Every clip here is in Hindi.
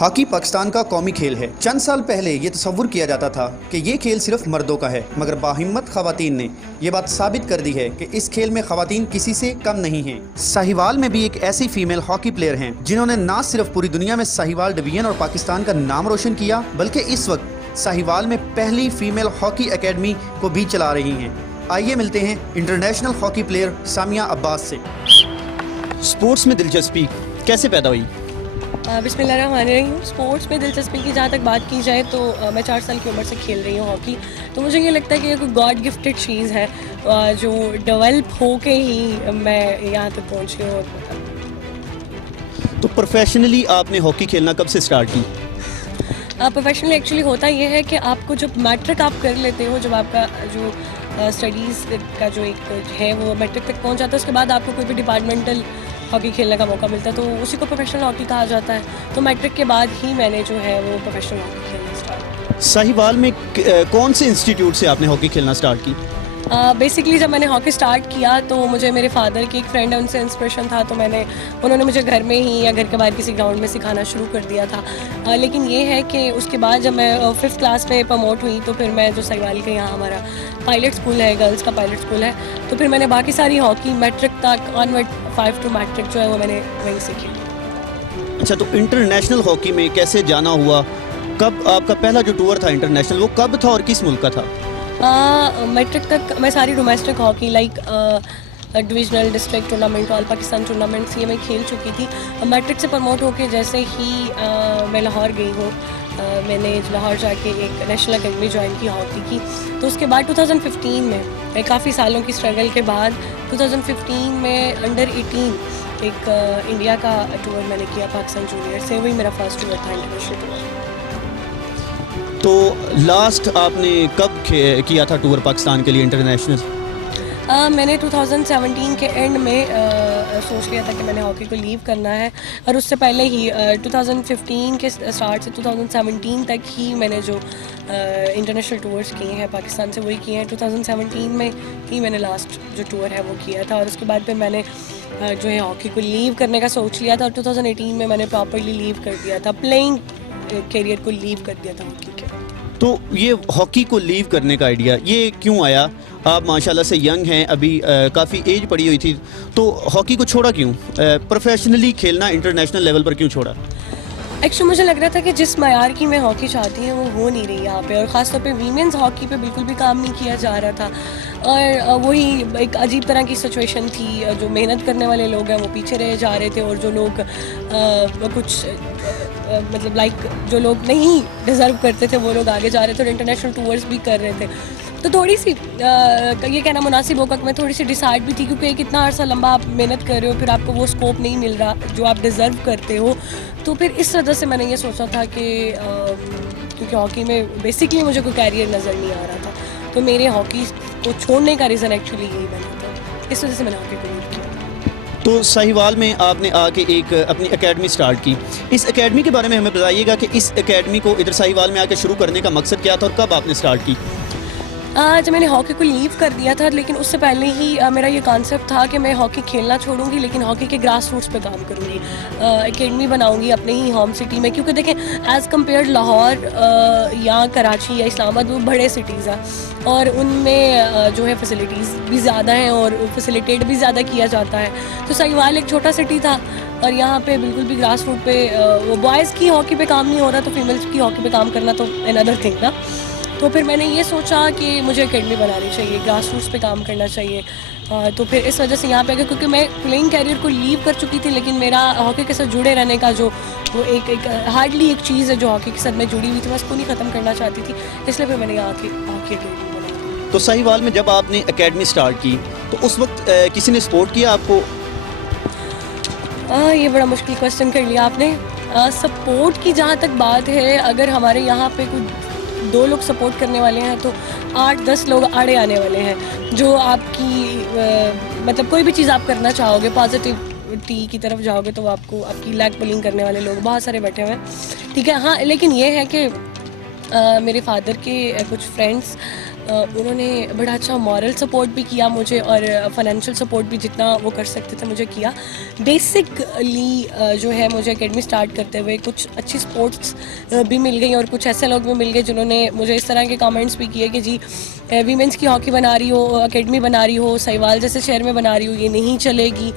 हॉकी पाकिस्तान का कौमी खेल है। चंद साल पहले ये तस्वुर किया जाता था कि ये खेल सिर्फ मर्दों का है, मगर बाहिम्मत खवातीन ने ये बात साबित कर दी है कि इस खेल में खवातीन किसी से कम नहीं हैं। साहिवाल में भी एक ऐसी फीमेल हॉकी प्लेयर हैं जिन्होंने न सिर्फ पूरी दुनिया में साहिवाल डिवीजन और पाकिस्तान का नाम रोशन किया, बल्कि इस वक्त साहिवाल में पहली फीमेल हॉकी एकेडमी को भी चला रही हैं। आइए मिलते हैं international hockey player Samia Abbas से। स्पोर्ट्स में दिलचस्पी कैसे पैदा हुई? बिस्मिल्लाहिर्रहमानिर्रहीम। स्पोर्ट्स में दिलचस्पी की जहाँ तक बात की जाए तो मैं 4 साल की उम्र से खेल रही हूँ हॉकी। तो मुझे ये लगता है कि ये कोई गॉड गिफ्टेड चीज़ है जो डेवलप हो के ही मैं यहाँ तक पहुँची हूँ। तो प्रोफेशनली आपने हॉकी खेलना कब से स्टार्ट की? प्रोफेशनली एक्चुअली होता ये है कि आपको जब मैट्रिक आप कर लेते हो, जब आपका जो स्टडीज़ का जो एक है वो मैट्रिक तक पहुँच जाता है, उसके बाद आपको कोई भी डिपार्टमेंटल हॉकी खेलने का मौका मिलता है तो उसी को प्रोफेशनल हॉकी कहा जाता है। तो मैट्रिक के बाद ही मैंने जो है वो प्रोफेशनल हॉकी खेलना स्टार्ट। साहिवाल में कौन से इंस्टीट्यूट से आपने हॉकी खेलना स्टार्ट की? बेसिकली जब मैंने हॉकी स्टार्ट किया तो मुझे मेरे फादर की एक फ्रेंड है, उनसे इंस्पिरेशन था, तो उन्होंने मुझे घर में ही या घर के बाहर किसी ग्राउंड में सिखाना शुरू कर दिया था। लेकिन ये है कि उसके बाद जब मैं 5th क्लास में प्रमोट हुई तो फिर मैं जो साहिवाल के यहाँ हमारा पायलट स्कूल है, गर्ल्स का पायलट स्कूल है, तो फिर मैंने बाकी सारी हॉकी मैट्रिक तक ऑनवर्ड 5 to मैट्रिक जो है वो मैंने वहीं से की। अच्छा, तो इंटरनेशनल हॉकी में कैसे जाना हुआ? कब आपका पहला जो टूर था इंटरनेशनल वो कब था और किस मुल्क का था? मैट्रिक तक मैं सारी domestic hockey like divisional, district tournament, all Pakistan tournaments ये मैं खेल चुकी थी। मैट्रिक से प्रमोट होके जैसे ही मैं लाहौर गई हूँ, मैंने लाहौर जाके एक नेशनल अकेडमी ज्वाइन की हॉकी की। तो उसके बाद 2015 में काफ़ी सालों की स्ट्रगल के बाद 2015 में अंडर 18 एक इंडिया का टूर मैंने किया पाकिस्तान जूनियर से, वही मेरा फर्स्ट टूर था इंटरनेशनल टूर। तो लास्ट आपने कब किया था टूर पाकिस्तान के लिए इंटरनेशनल? मैंने 2017 के एंड में सोच लिया था कि मैंने हॉकी को लीव करना है, और उससे पहले ही 2015 के स्टार्ट से 2017 तक ही मैंने जो इंटरनेशनल टूर्स किए हैं पाकिस्तान से वही किए हैं। 2017 में ही मैंने लास्ट जो टूर है वो किया था, और उसके बाद फिर मैंने जो है हॉकी को लीव करने का सोच लिया था, और 2018 में मैंने प्रॉपरली लीव कर दिया था, प्लेइंग करियर को लीव कर दिया था हॉकी के। तो ये हॉकी को लीव करने का आइडिया ये क्यों आया? आप माशाल्लाह से यंग हैं, अभी काफ़ी एज पड़ी हुई थी, तो हॉकी को छोड़ा क्यों? प्रोफेशनली खेलना इंटरनेशनल लेवल पर क्यों छोड़ा? एक्चुअली मुझे लग रहा था कि जिस मयार की मैं हॉकी चाहती हूँ वो हो नहीं रही यहाँ पे, और ख़ासतौर पे वीमेंस हॉकी पे बिल्कुल भी काम नहीं किया जा रहा था, और वही एक अजीब तरह की सिचुएशन थी। जो मेहनत करने वाले लोग हैं वो पीछे रह जा रहे थे, और जो लोग कुछ मतलब लाइक जो लोग नहीं डिज़र्व करते थे वो लोग आगे जा रहे थे और इंटरनेशनल टूर्स भी कर रहे थे। तो थोड़ी सी ये कहना मुनासिब होगा कि मैं थोड़ी सी डिसाइड भी थी, क्योंकि एक इतना अर्सा लंबा आप मेहनत कर रहे हो, फिर आपको वो स्कोप नहीं मिल रहा जो आप डिज़र्व करते हो। तो फिर इस वजह से मैंने ये सोचा था कि क्योंकि हॉकी में बेसिकली मुझे कोई कैरियर नज़र नहीं आ रहा था, तो मेरे हॉकी को छोड़ने का रीज़न एक्चुअली यही बना था, इस वजह से मैंने हॉकी को लीव किया। तो साहिवाल में आपने आके एक अपनी एकेडमी स्टार्ट की। इस एकेडमी के बारे में हमें बताइएगा कि इस एकेडमी को इधर साहिवाल में आके शुरू करने का मकसद क्या था और कब आपने स्टार्ट की? जब मैंने हॉकी को लीव कर दिया था, लेकिन उससे पहले ही मेरा ये कॉन्सेप्ट था कि मैं हॉकी खेलना छोड़ूंगी, लेकिन हॉकी के ग्रास रूट्स पे काम करूंगी, एकेडमी बनाऊंगी अपने ही होम सिटी में, क्योंकि देखें एज़ कम्पेयर लाहौर या कराची या इस्लामाबाद वो बड़े सिटीज़ हैं और उनमें जो है फैसिलिटीज़ भी ज़्यादा हैं और फैसिलिटेट भी ज़्यादा किया जाता है। तो साहिवाल एक छोटा सिटी था और यहाँ पे बिल्कुल भी ग्रास रूट पे वो बॉयज़ की हॉकी पे काम नहीं हो रहा, तो फीमेल्स की हॉकी पे काम करना तो अनदर थिंग ना। तो फिर मैंने ये सोचा कि मुझे एकेडमी बनानी चाहिए, ग्रास रूट्स पे काम करना चाहिए। तो फिर इस वजह से यहाँ पे आ गया, क्योंकि मैं प्लेइंग कैरियर को लीव कर चुकी थी, लेकिन मेरा हॉकी के साथ जुड़े रहने का जो वो एक हार्डली एक चीज़ है जो हॉकी के साथ मैं जुड़ी हुई थी, मैं उसको नहीं ख़त्म करना चाहती थी, इसलिए फिर मैंने यहाँ की हॉकी एकेडमी बनाई। तो साहिवाल में जब आपने एकेडमी स्टार्ट की तो उस वक्त किसी ने सपोर्ट किया आपको? ये बड़ा मुश्किल क्वेश्चन कर लिया आपने। सपोर्ट की जहाँ तक बात है, अगर हमारे यहाँ पे कुछ 2 लोग सपोर्ट करने वाले हैं तो 8-10 लोग आड़े आने वाले हैं, जो आपकी मतलब कोई भी चीज़ आप करना चाहोगे पॉजिटिविटी की तरफ जाओगे तो आपको आपकी लैग पुलिंग करने वाले लोग बहुत सारे बैठे हुए हैं, ठीक है। हाँ, लेकिन ये है कि मेरे फादर के कुछ फ्रेंड्स उन्होंने बड़ा अच्छा मॉरल सपोर्ट भी किया मुझे और फाइनेंशियल सपोर्ट भी जितना वो कर सकते थे मुझे किया। बेसिकली जो है मुझे एकेडमी स्टार्ट करते हुए कुछ अच्छी स्पोर्ट्स भी मिल गई और कुछ ऐसे लोग भी मिल गए जिन्होंने मुझे इस तरह के कमेंट्स भी किए कि जी वीमेंस की हॉकी बना रही हो, एकेडमी बना रही हो, सहीवाल जैसे शहर में बना रही हो, ये नहीं चलेगी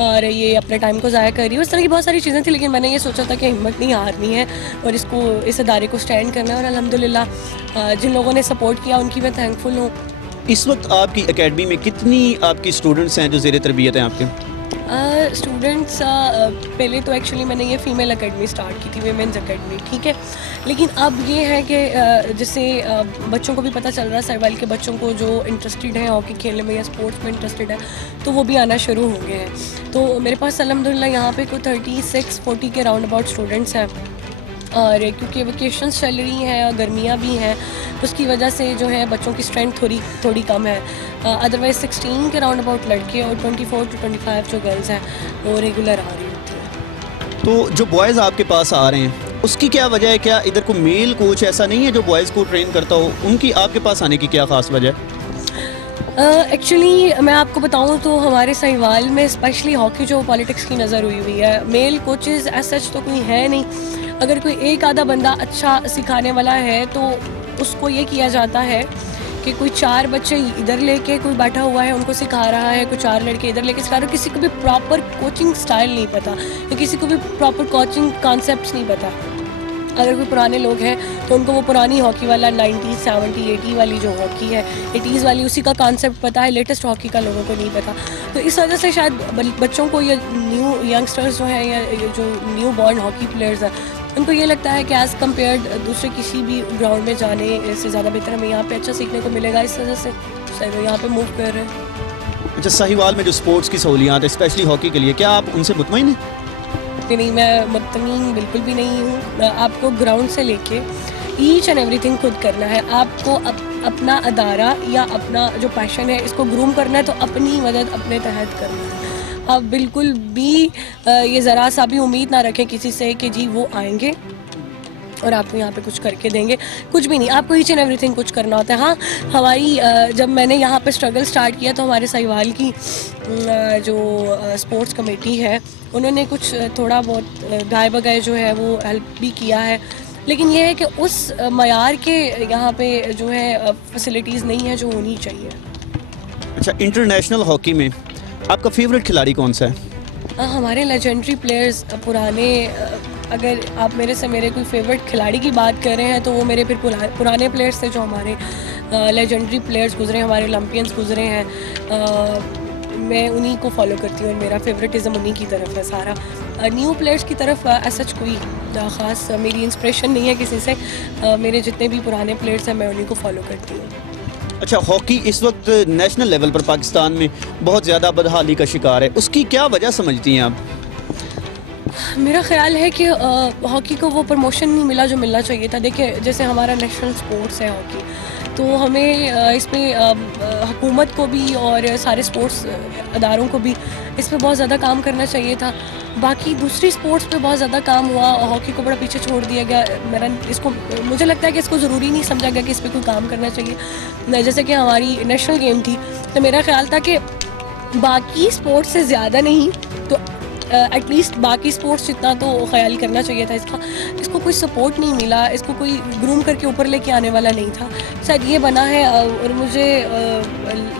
और ये अपने टाइम को ज़ाया कर रही है। उस तरह की बहुत सारी चीज़ें थी, लेकिन मैंने ये सोचा था कि हिम्मत नहीं हारनी है और इस अदारे को स्टैंड करना है और अल्हम्दुलिल्लाह जिन लोगों ने सपोर्ट किया उनकी मैं थैंकफुल हूँ। इस वक्त आपकी एकेडमी में कितनी आपकी स्टूडेंट्स हैं जो ज़ेर तरबियत हैं आपके? स्टूडेंट्स पहले तो एक्चुअली मैंने ये फ़ीमेल एकेडमी स्टार्ट की थी, वीमेंस एकेडमी, ठीक है। लेकिन अब ये है कि जैसे बच्चों को भी पता चल रहा है, सहीवाल के बच्चों को जो इंटरेस्टेड हैं हॉकी खेलने में या स्पोर्ट्स में इंटरेस्टेड है तो वो भी आना शुरू हो गए हैं। तो मेरे पास अल्हम्दुलिल्लाह यहाँ पे कोई 36-40 के राउंड अबाउट स्टूडेंट्स हैं और क्योंकि वेकेशंस चल रही हैं और गर्मियाँ भी हैं उसकी वजह से जो है बच्चों की स्ट्रेंथ थोड़ी कम है। अदरवाइज़ 16 के राउंड अबाउट लड़के और 24 to 25 जो गर्ल्स हैं वो रेगुलर आ रही होती हैं। तो जो बॉयज़ आपके पास आ रहे हैं उसकी क्या वजह है? क्या इधर को मेल कोच ऐसा नहीं है जो बॉयज़ को ट्रेन करता हो? उनकी आपके पास आने की क्या ख़ास वजह है? एक्चुअली मैं आपको बताऊं तो हमारे सहीवाल में स्पेशली हॉकी जो पॉलिटिक्स की नज़र हुई है। मेल कोचेस एज सच तो कोई है नहीं। अगर कोई एक आधा बंदा अच्छा सिखाने वाला है तो उसको ये किया जाता है कि कोई 4 बच्चे इधर लेके कोई बैठा हुआ है उनको सिखा रहा है, कोई 4 लड़के इधर लेके सिखा रहे हैं। किसी को भी प्रॉपर कोचिंग स्टाइल नहीं पता या किसी को भी प्रॉपर कोचिंग कॉन्सेप्ट्स नहीं पता। अगर कोई पुराने लोग हैं तो उनको वो पुरानी हॉकी वाला 90s 70 80 वाली जो हॉकी है 80s वाली उसी का कॉन्सेप्ट पता है, लेटेस्ट हॉकी का लोगों को नहीं पता। तो इस वजह से शायद बच्चों को ये न्यू यंगस्टर्स जो हैं या जो न्यू बॉर्न हॉकी प्लेयर्स हैं उनको ये लगता है कि एज़ कम्पेयर्ड दूसरे किसी भी ग्राउंड में जाने से ज़्यादा बेहतर हमें यहाँ पे अच्छा सीखने को मिलेगा। इस वजह से शायद वो यहाँ पे मूव कर रहे हैं। अच्छा, सहीवाल में जो स्पोर्ट्स की सहूलियात है स्पेशली हॉकी के लिए, क्या आप उनसे मुतमईन हैं? कि नहीं, मैं मुतमीन बिल्कुल भी नहीं हूँ। आपको ग्राउंड से लेके ईच एंड एवरीथिंग खुद करना है। आपको अपना अदारा या अपना जो पैशन है इसको ग्रूम करना है तो अपनी मदद अपने तहत करना है। आप बिल्कुल भी ये ज़रा सा भी उम्मीद ना रखें किसी से कि जी वो आएंगे और आपको यहाँ पे कुछ करके देंगे, कुछ भी नहीं। आपको ईच एंड एवरीथिंग कुछ करना होता है। हाँ, हमारी जब मैंने यहाँ पे स्ट्रगल स्टार्ट किया तो हमारे सहीवाल की जो स्पोर्ट्स कमेटी है उन्होंने कुछ थोड़ा बहुत गाय बगाए जो है वो हेल्प भी किया है, लेकिन ये है कि उस मयार के यहाँ पे जो है फैसिलिटीज़ नहीं है जो होनी चाहिए। अच्छा, इंटरनेशनल हॉकी में आपका फेवरेट खिलाड़ी कौन सा है? हमारे लेजेंडरी प्लेयर्स पुराने, अगर आप मेरे कोई फेवरेट खिलाड़ी की बात कर रहे हैं तो वो मेरे फिर पुराने प्लेयर्स थे जो हमारे लेजेंडरी प्लेयर्स गुजरे, हमारे ओलंपियंस गुजरे हैं। मैं उन्हीं को फॉलो करती हूँ और मेरा फेवरेटिज़म उन्हीं की तरफ है सारा। न्यू प्लेयर्स की तरफ सच कोई ख़ास मेरी इंस्पिरेशन नहीं है किसी से। मेरे जितने भी पुराने प्लेयर्स हैं मैं उन्हीं को फॉलो करती हूँ। अच्छा, हॉकी इस वक्त नेशनल लेवल पर पाकिस्तान में बहुत ज़्यादा बदहाली का शिकार है, उसकी क्या वजह समझती हैं आप? मेरा ख्याल है कि हॉकी को वो प्रमोशन नहीं मिला जो मिलना चाहिए था। देखिए, जैसे हमारा नेशनल स्पोर्ट्स है हॉकी, तो हमें इसमें हुकूमत को भी और सारे स्पोर्ट्स अदारों को भी इस पे बहुत ज़्यादा काम करना चाहिए था। बाकी दूसरी स्पोर्ट्स पे बहुत ज़्यादा काम हुआ, हॉकी को बड़ा पीछे छोड़ दिया गया। मुझे लगता है कि इसको ज़रूरी नहीं समझा गया कि इस पर कोई काम करना चाहिए। जैसे कि हमारी नेशनल गेम थी तो मेरा ख्याल था कि बाकी स्पोर्ट्स से ज़्यादा नहीं तो एटलीस्ट बाकी स्पोर्ट्स जितना तो ख्याल करना चाहिए था इसको कोई सपोर्ट नहीं मिला, इसको कोई ग्रूम करके ऊपर लेके आने वाला नहीं था। शायद ये बना है और मुझे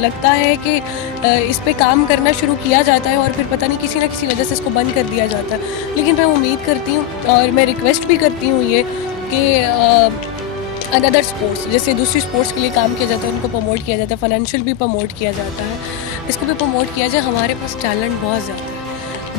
लगता है कि इस पे काम करना शुरू किया जाता है और फिर पता नहीं किसी ना किसी वजह से इसको बंद कर दिया जाता है। लेकिन मैं उम्मीद करती हूँ और मैं रिक्वेस्ट भी करती हूँ ये कि अनदर स्पोर्ट्स, जैसे दूसरी स्पोर्ट्स के लिए काम किया जाता है उनको प्रमोट किया जाता है, फाइनेंशियल भी प्रमोट किया जाता है, इसको भी प्रमोट किया जाए। हमारे पास टैलेंट बहुत ज़्यादा है,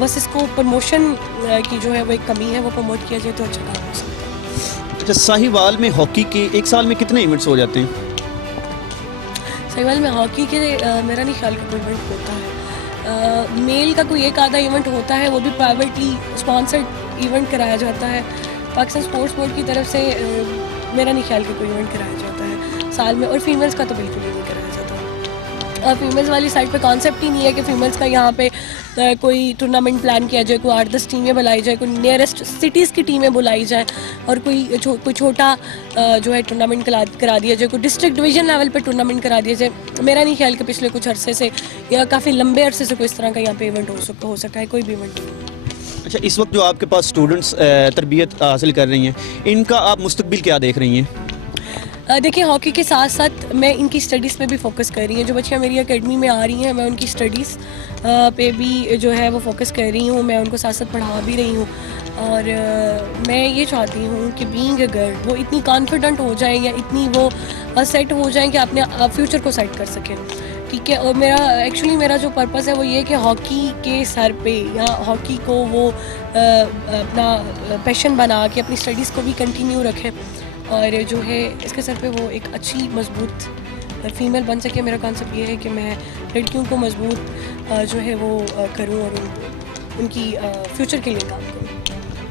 बस इसको प्रमोशन की जो है वो एक कमी है, वो प्रमोट किया जाए तो अच्छा काम हो सकता है। अच्छा, साहिवाल में हॉकी के एक साल में कितने इवेंट्स हो जाते हैं? साहिवाल में हॉकी के मेरा नहीं ख्याल का कोई इवेंट होता है। मेल का कोई एक आधा इवेंट होता है, वो भी प्राइवेटली स्पॉन्सर्ड इवेंट कराया जाता है पाकिस्तान स्पोर्ट्स बोर्ड की तरफ से। मेरा नहीं ख्याल का कोई इवेंट कराया जाता है साल में, और फीमेल्स का तो बिल्कुल ही नहीं कराया जाता। और फीमेल्स वाली साइड पे कॉन्सेप्ट ही नहीं है कि फीमेल्स का यहाँ पे कोई टूर्नामेंट प्लान किया जाए, कोई 8-10 टीमें बुलाई जाए, कोई नियरेस्ट सिटीज़ की टीमें बुलाई जाए और कोई छोटा जो है टूर्नामेंट करा दिया जाए, कोई डिस्ट्रिक्ट डिवीज़न लेवल पर टूर्नामेंट करा दिया जाए। मेरा नहीं ख्याल कि पिछले कुछ अरसे से या काफ़ी लंबे अरसे से कोई इस तरह का यहाँ पे इवेंट हो सका है, कोई भी इवेंट नहीं। अच्छा, इस वक्त जो आपके पास स्टूडेंट्स तरबियत हासिल कर रही हैं, इनका आप मुस्तकबिल क्या देख रही हैं? देखिए, हॉकी के साथ साथ मैं इनकी स्टडीज़ पे भी फोकस कर रही हूँ। जो बच्चियाँ मेरी एकेडमी में आ रही हैं, मैं उनकी स्टडीज़ पे भी जो है वो फोकस कर रही हूँ, मैं उनको साथ साथ पढ़ा भी रही हूँ। और मैं ये चाहती हूँ कि बीइंग अ गर्ल वो इतनी कॉन्फिडेंट हो जाए या इतनी वो सेट हो जाए कि अपने फ्यूचर को सेट कर सकें, ठीक है। और मेरा जो पर्पस है वो ये है कि हॉकी के सर पे या हॉकी को वो अपना पैशन बना के अपनी स्टडीज़ को भी कंटिन्यू रखें और जो है इसके सर पे वो एक अच्छी मजबूत फीमेल बन सके। मेरा कॉन्सेप्ट ये है कि मैं लड़कियों को मजबूत जो है वो करूं और उनकी फ्यूचर के लिए काम करूं।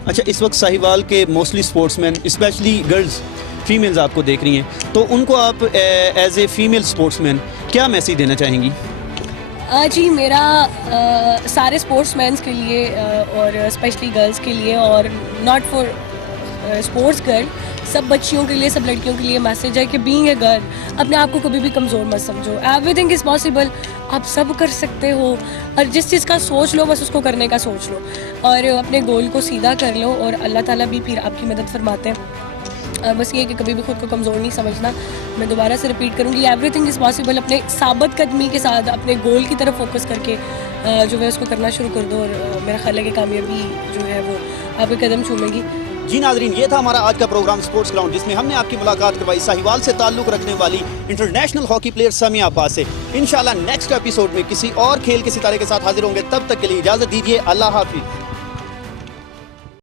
अच्छा, इस वक्त साहिवाल के mostly sportsman specially girls females आपको देख रही हैं, तो उनको आप एज ए फीमेल स्पोर्ट्समैन क्या मैसेज देना चाहेंगी? जी, मेरा सारे स्पोर्ट्समैन्स के लिए और स्पेशली गर्ल्स के लिए और नॉट फॉर स्पोर्ट्स गर्ल, सब बच्चियों के लिए, सब लड़कियों के लिए मैसेज है कि बीइंग ए गर्ल अपने आप को कभी भी कमज़ोर मत समझो। एवरीथिंग इज़ पॉसिबल, आप सब कर सकते हो और जिस चीज़ का सोच लो बस उसको करने का सोच लो और अपने गोल को सीधा कर लो और अल्लाह ताला भी फिर आपकी मदद फरमाते हैं। बस ये कि कभी भी खुद को कमज़ोर नहीं समझना। मैं दोबारा से रिपीट करूँगी, एवरीथिंग इज़ पॉसिबल। अपने साबित कदमी के साथ अपने गोल की तरफ फोकस करके जो है उसको करना शुरू कर दो और मेरा ख्याल है कि कामयाबी जो है वो आपके कदम चूमेगी। जी नाजरीन, ये था हमारा आज का प्रोग्राम स्पोर्ट्स ग्राउंड, जिसमें हमने आपकी मुलाकात करवाई साहिवाल से ताल्लुक़ रखने वाली international hockey player Samiya Abbas से। इंशाल्लाह नेक्स्ट एपिसोड में किसी और खेल के सितारे के साथ हाजिर होंगे, तब तक के लिए इजाज़त दीजिए। अल्लाह हाफिज़।